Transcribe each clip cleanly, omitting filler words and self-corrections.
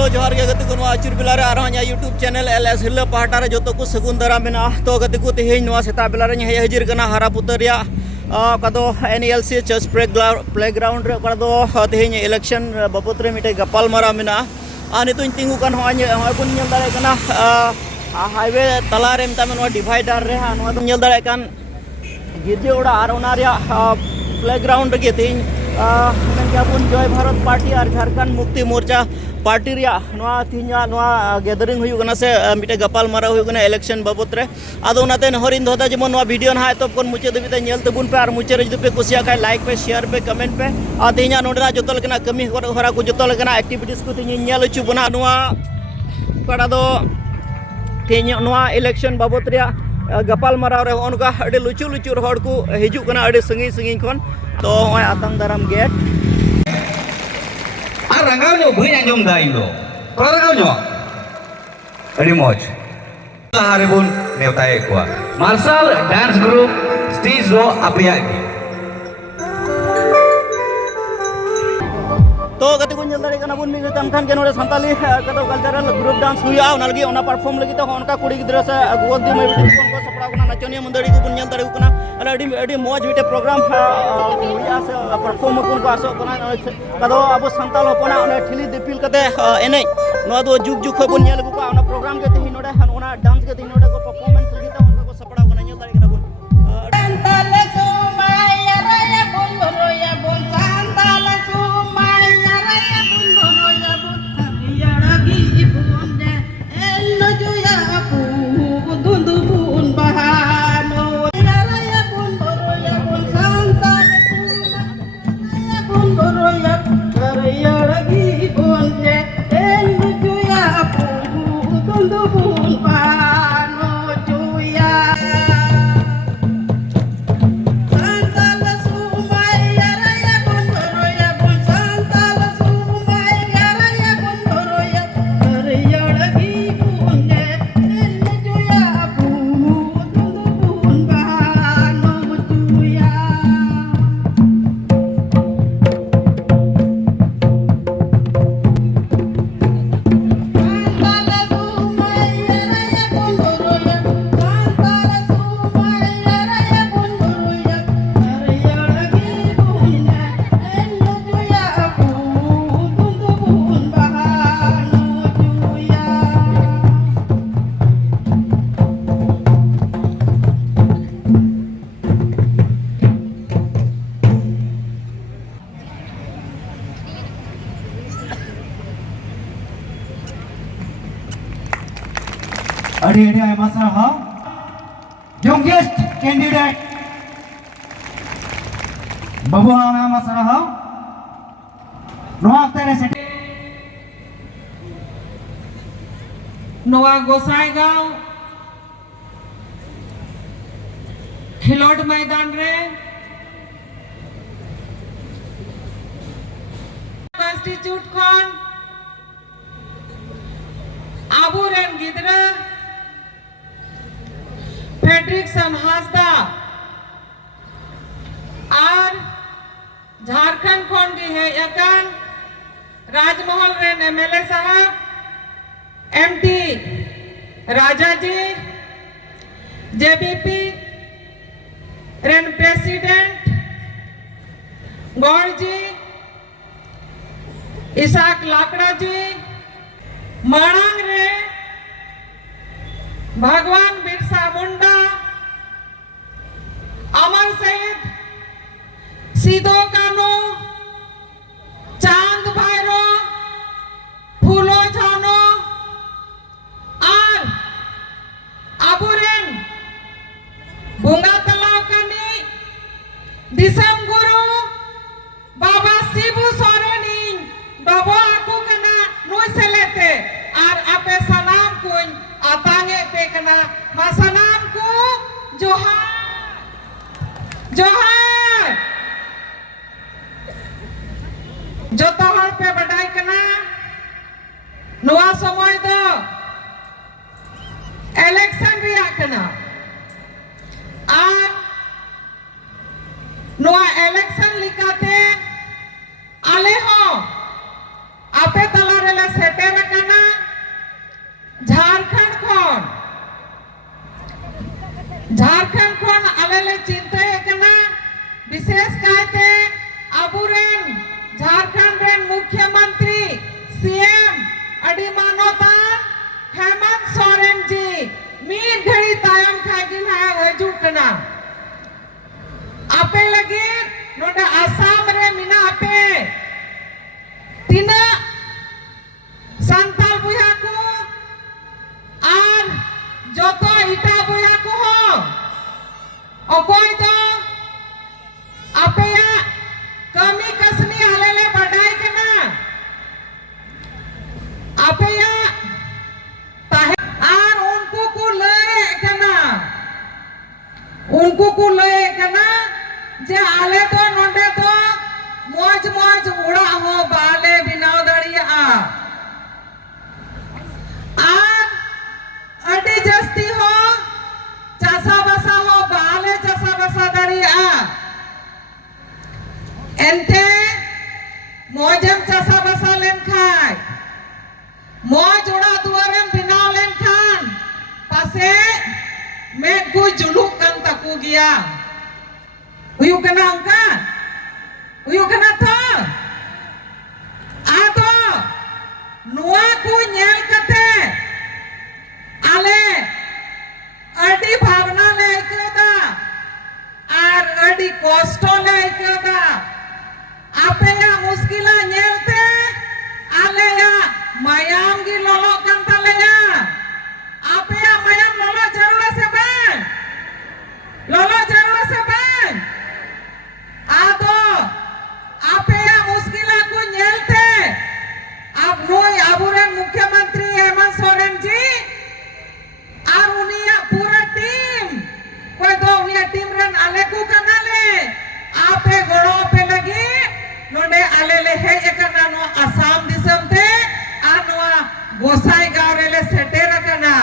Hello जोहार के गति को आचुर बेला रे आरो यूट्यूब चैनल एलएस हिल पहाटा रे जो को सगुन दारा मेना तो गति को तेहें सेता बेला रे हे हजिर कना हारा पुतरिया कदो एनएलसी चर्च प्लेग्राउंड रे कदो तेहें इलेक्शन बाबत रे मिटे गपाल मारा मेना नितु तिंगु कान बन नेल दारे कना हाईवे तला रे मता में डिवाइडर रे नेल दारे कान गिरजे ओड़ा आर ओना रे प्लेग्राउंड गे तेहें जय भारत पार्टी और झारखंड मुक्ति मोर्चा पार्टी गैदरिंग से मिटे गपाल मारा इलेक्शन बाबत रे आदो हरिन दोदा जमन वीडियो ना तो मुचाद धाबी तबुन पे और मुचाद जो पे कुसिया खाए लाइक पे शेयर पे कमेंट पे और तेना नोडना जो कमी हरा को जो एक्टिविटीज को तेना हचु बना कड़ा दो तेना इलेक्शन बाबत रे गपाल मारा रे उनका लुचुर लुचुर हड़ को हिजुना संगी संगी खन तो आतंग दाराम गेट रंगाव नो बई आंजम दा इन दो तोरा रंगाव नो अड़ी मौज हारे बुन नेवताए को मार्शल डांस ग्रुप स्टेज रो अपया तो गति को नल दारे बुन मिगे तमखान के नोरे संताली कतो कल्चरल ग्रुप डांस हुआ लगी ओना परफॉर्म लगी तो उनका कुड़ी गिद्रा से गोद दी में को सपड़ा को नचनिया मंदड़ी को बुन नल दारे को अड़ी मौज मिटे प्रोग्राम हुआ से परफॉर्म को आसो कदो अब संताल होपना ठिली दिपिल कते एने नो दो जुग जुग बुन नल को प्रोग्राम के ती नोडे ओना डांस के ती नोडे को परफॉर्मेंस लगी तो उनका को सपड़ा को नल दारे बुन संताल सुमाया रे बुन रोया बुन संताल सुमाया रे बुन रोया बुन यारा गी बुन दे एल जुया पू दुंदु बुन बहानो यारा बुन रोया बुन संताल सुमाया बुन रोया यारा गी बुन दे एल जुया पू दुंदु बुन बहानो जुया अड़ी अड़ी आय मासरा हा youngest candidate बाबू हा मासरा हा नोआ तेरे से नोआ गोसाईगांव खिलोड मैदान रे इंस्टीट्यूट खन आबू रेन गिदरा फेड्रिक्सन हासदा और झारखंड खन गे है यकन राजमहल रेन एमएलए साहब एमटी राजा जी जेबीपी रेन प्रेसिडेंट गौड़ जी इसाक लाकड़ा जी मांग रे भगवान बिरसा मुंडा अमर शहीद सिदो कानू चांद भैरो फूलो झानो और अबुरेन बुंगा तलाव कनी दिसम गुरु बाबा शिबू सोरेनी बाबा आकू कना नुई से लेते और आपे सलाम कुन आतांगे पे कना मासनाम को जोहार जोहार जो तो हर पे बढ़ाई कना नुआ समय दो इलेक्शन रिया कना और नुआ इलेक्शन लिखाते आले हो आपे तला रेला सेटे रखा apaya tahe ar unku ku lay kana je ale to nonde to moj moj ura ho bale binaw dariya ar adi jasti ho chasa basa ho bale chasa basa dariya ente mojam chasa basa len khai moj ura duarem binaw len khan pase me ku juluk kan taku gya huyuk kana angka huyuk kana tho ado nuwa ku nyel kate ale adi bhavna le aikyoda ar adi kosto le aikyoda apeya muskila nyelte ale ya mayam gi lolo kan taleya apeya mayam lolo jarura se ban lolo jarura se ban ado apeya muskila ku nyelte ab noi aburen mukhyamantri Hemant Soren ji ar unia pura team koy do unia team ren ale ku kanale ape goro pe lagi nonde ale le hej akana no Assam disam te ar noa Gosai gaw re le seter akana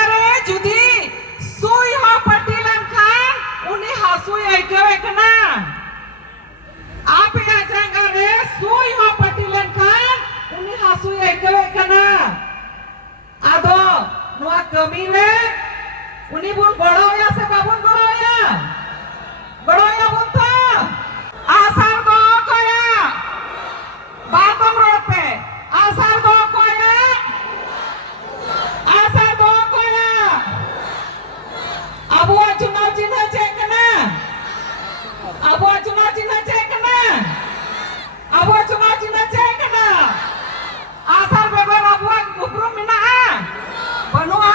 are judi sui ha patilan khan uni hasui aikaw ekana ape ajanga re sui ha patilan khan uni hasui aikaw ekana ado noa kami re uni bun goroya se babun goroya bun to asar go koya batom road pe asar go koya abu chunav chinha che kana abu chunav chinha che kana asar begor abu uprum mina banua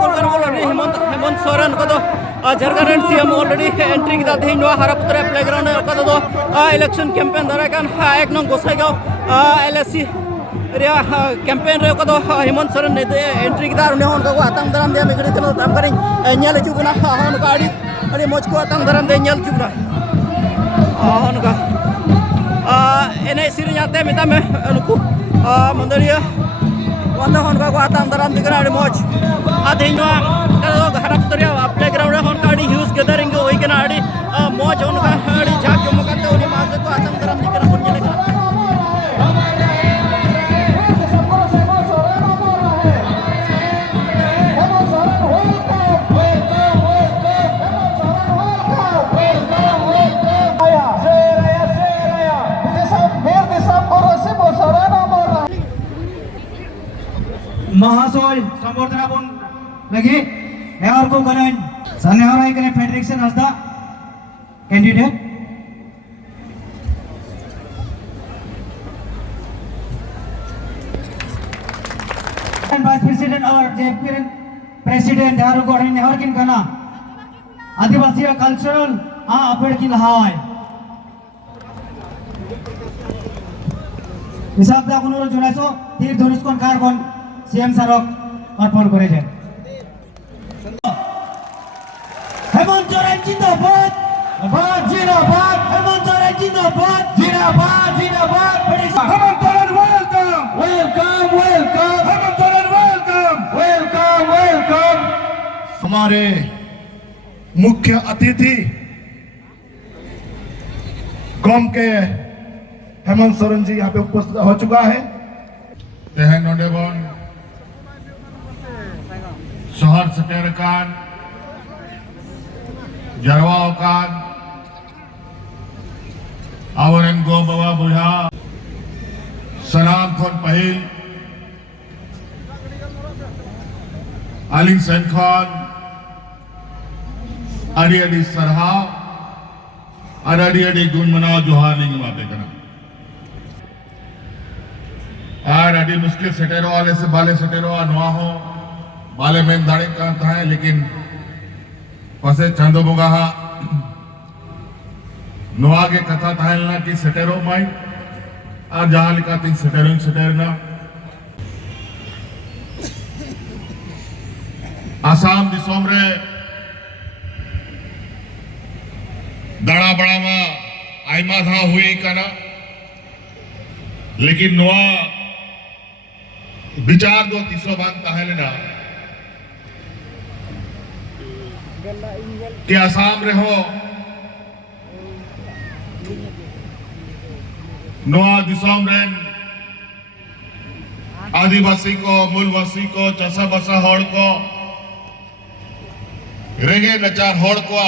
Hemant Soren को Jharkhand CM already entry किया थे हरापुतरा playground election campaign दारान एक नंग Gossaigaon LSC campaign Hemant Soren entry किया उनको आतंग दाराम दिया मिगड़ी ताम करें हजूना अड़ी मज को आतंग दाराम दे हजूना एने सेरेते मेता में उनको मंदिरिया उनको आतंग दाराम दी अड़ी मज आधे हरापुतरिया प्लेग्राउंड अड़ी ह्यूज गैदरिंग होना अड़ी मज उनका अड़ी झाक जमकाते उन्हीं माजे को आतंग दाराम दी Oh Hoi, Sambordana pun lagi. Nehor ko kanan. Sa nehor ay kanan Federation Hasda candidate. And Vice President or President Nehor ko rin nehor kin kana. Adivasi cultural apel ki lahai. हिसाब दे कोनो जोनाइसो तीर धनुष कोन car कोन CM सरक अर्पण करे छे हेमंत सोरेन जिंदाबाद जिंदाबाद हेमंत सोरेन जिंदाबाद जिंदाबाद हेमंत सोरेन वेलकम हेमंत सोरेन वेलकम हमारे मुख्य अतिथि कौम के हेमंत सोरेन जी यहाँ पे उपस्थित हो चुका है Tehen Nondebon Sohar Seterkan Jarwakan Awaran Go Bawa Buha Salam Khon Pahil Aling Sen Khan Adi Sarhau Adi Gun Manao Johar Ling Mate Kana यार अभी मुश्किल सटेरो वाले से बाले सटेरो अनवा हो बाले में दाढ़ी करता है लेकिन पसे चंदो बुगाहा नवा के कथा थायलना की सटेरो माई और जहां लिखा तीन सटेरना आसाम दिसोम रे दाड़ा बड़ा मा आईमा था हुई कना लेकिन नवा विचार दो तीसो बांधता है लेना कि आसाम रहो नोआ दिसोम रेन आदिवासी को मूलवासी को चसा बसा होड़ को रेगे नचार होड़ को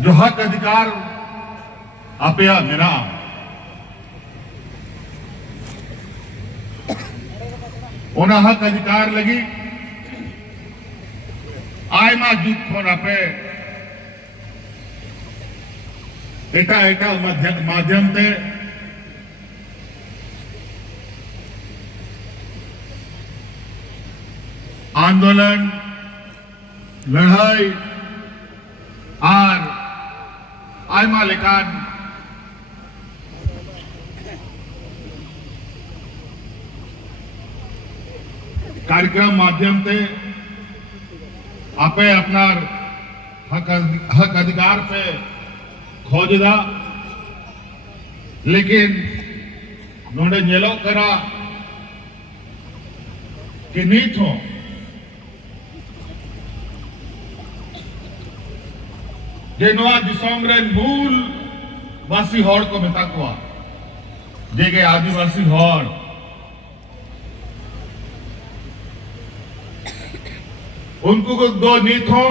जो हक अधिकार अपया मेरा ओना हक अधिकार लगी आयमा जुट खोन अपे एटा माध्यम ते आंदोलन लड़ाई और आयमा लेकान कार्यक्रम माध्यम से आपे अपना हक अधिकार पे खोजदा लेकिन नोडे नेलो करा कि नीत हो जे नवा दिसोम रे मूल वासी हॉर को मेता कुआ जेगे आदिवासी हॉर उनको को दो नीत हो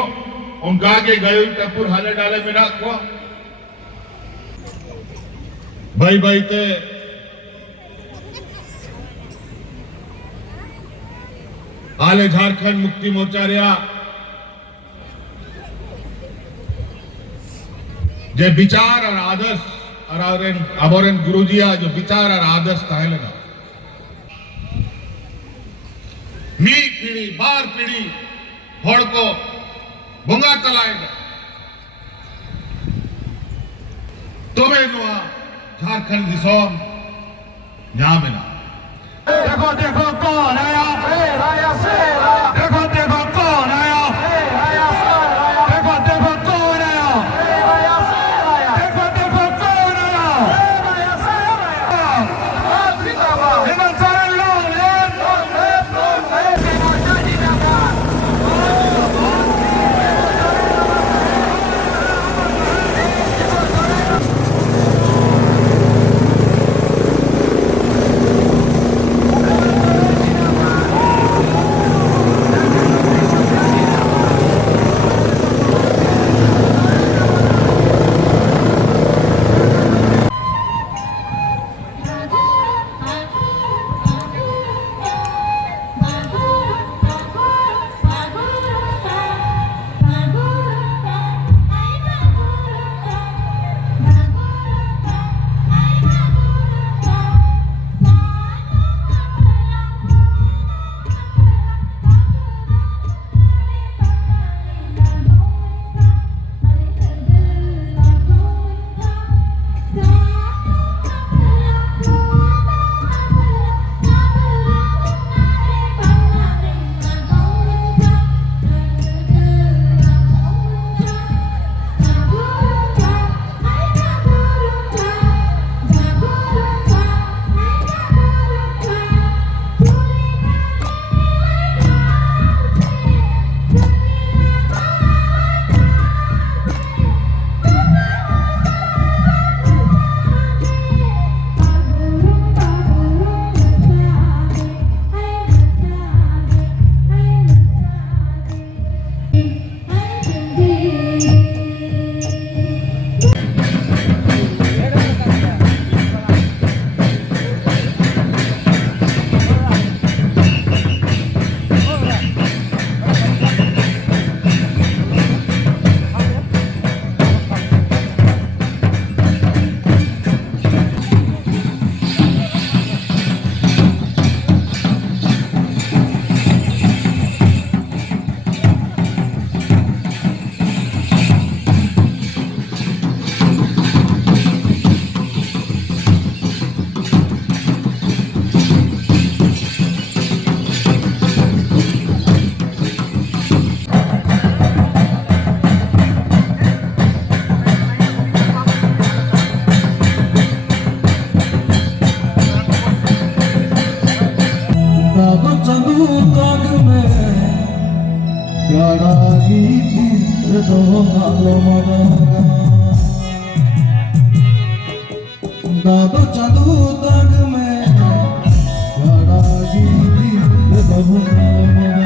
उनका आगे गयो टपुर हाले डाले मिना कुआ भाई भाई ते आले झारखंड मुक्ति मोर्चा रिया जे विचार और आदर्श और अबोरेन गुरुजिया जो विचार और आदर्श था लगा मी पीढ़ी बार पीढ़ी होड़ को बुंगा चलाएगा तुम्हें नुआ झारखंड दिसोम यहाँ मिला देखो देखो कौन आया देखो देखो कौन आया देखो देखो कौन आया देखो देखो कौन आया हेमंत सोरेन प्यारागी फिर तो नालो मनागा दादो चादू तक में प्यारागी फिर तो नालो मनागा